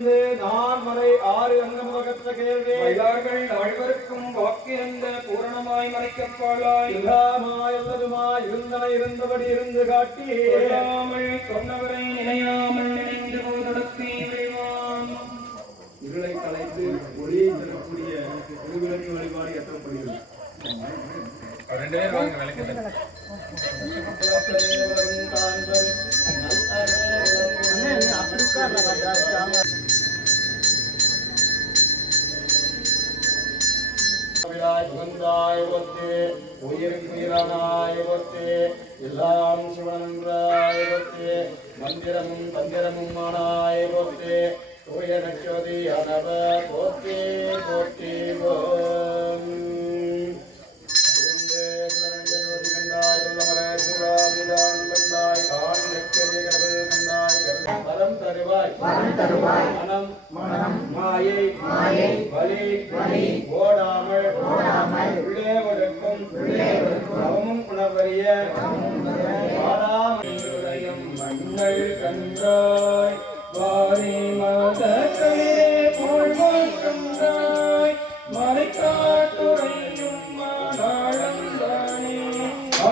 நான்மறை ஆறு அங்கமுகற்ற கேள்வி. வைதார்கள் அழ்வருக்கும் வாக்கியந்த பூரணமாய் மறைக்கப்பாளாய் இல்லாமாய் அல்லதுமாய் இருந்தன இருந்தபடி இருந்து காட்டி. சொல்லாமல் சொன்னவரை நினையாமல் நினைந்து போதடத்தி விழுவான் இருளை கலைத்து ஒளியை தரக்கூடிய திருவிளக்கு வழிபாடு ஏற்றப்படுகிறது. ரெண்டு பேர் வாங்க விளக்கத்தை புகந்தாய் ஒத்து உயிருக்கு உயிரானாய் ஒத்து எல்லாம் சிவனன்றாய் ஒத்து மந்திரமும் தந்திரமும் ஆனாய் ஒத்து தூய நட்சதி அனவ போத்தி போத்தி கண்டாய் காணி கண்டாய் வரம் தருவாய். மனம் மாயை மாயை வலி வலி ஓடாமல் ஓடாமல் உள்ளே ஒடுக்கும் உள்ளே ஒடுக்கும் அவமும் உணவறிய வாடாமையுடையம் மங்கள் கண்டாய் வாரி மதத்தை போல் கண்டாய் மறைக்காட்டுரையும் மாநாளந்தானே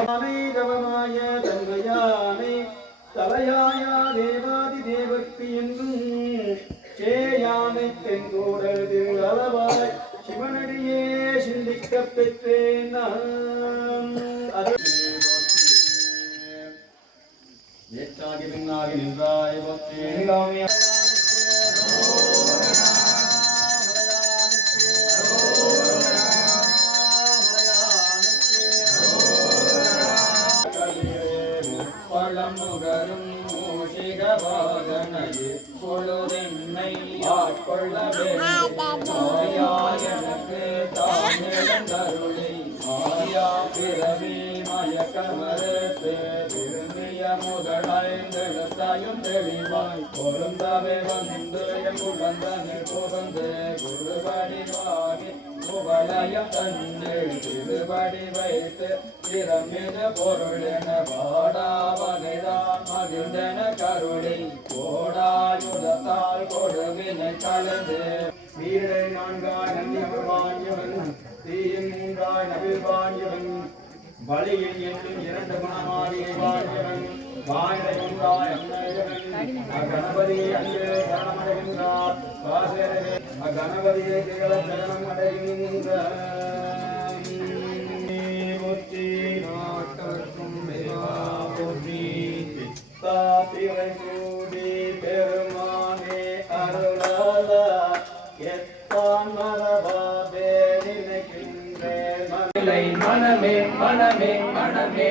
அமைதவமாய தங்கையானை தலையாயா தென்கூடல் சிவனடியே சிந்திக்க பெற்றேன் நான். அது ஏற்றாகி பின்னாகி நின்றாய் போற்றேன் பொழுதென்னை ஆட்கொள்ள எனக்கு தாமிழந்தருளை மாயா பிறவி மயக்கமரத்து திரும்பிய முதலைந்தெழுத்தாயும் தெளிவாய் பொருந்தவே வந்து என் குழந்தனில் புகுந்து வாங்கி குவலயம் தன்னில் வைத்து திறமித பொருள் என மகிழ்ந்தன கருளை கோடாயுதத்தால் கொடுவினை கலந்து நான்காய் தீயின் மூன்றாய் பலியில் என்றும் இரண்டு குணமாளிகை வாஞ்சவன் வாயிலை ஒன்றாய் அன்னையவன் அக்கணபதி அங்கு சரணமடைகின்றார் சரணம் அடைகின்றார் கூடி பெருமானே எத்தான் மரபாதே நினைக்கின்றேன் மனமே மனமே மனமே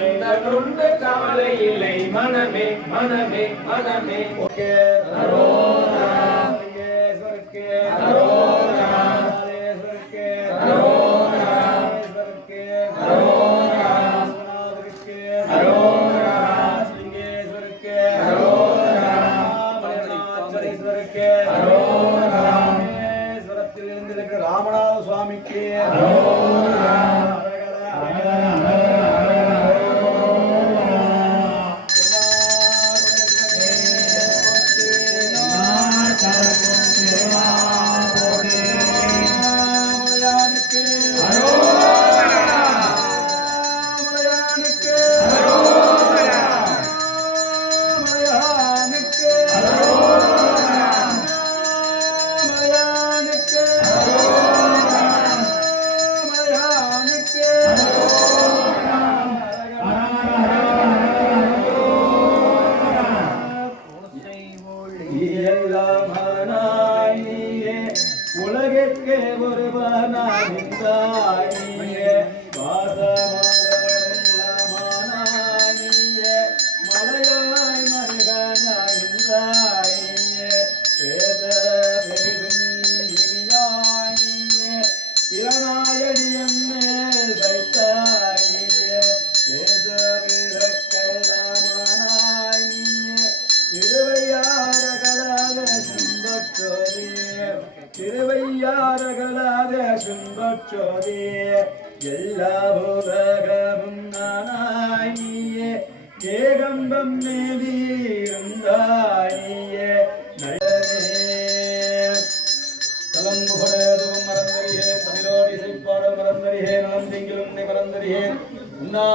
கந்தனுண்டு கவலை இல்லை மனமே மனமே மனமே அரோரா அரோரா அரோரா அரோரா அரோரா அரோரா ராமநாத சுவாமிக்கு முச்சோதே எல்லா போதகமும் நானாய் நீயே. ஏகம்பம் மேவி இருந்தாய் நீயே. தலம் புகழேதும் மறந்தறியேன் தமிழோடு இசைப்பாடல் மறந்தறியேன் நலம் திங்கிலும் மறந்தறியேன். உண்ணா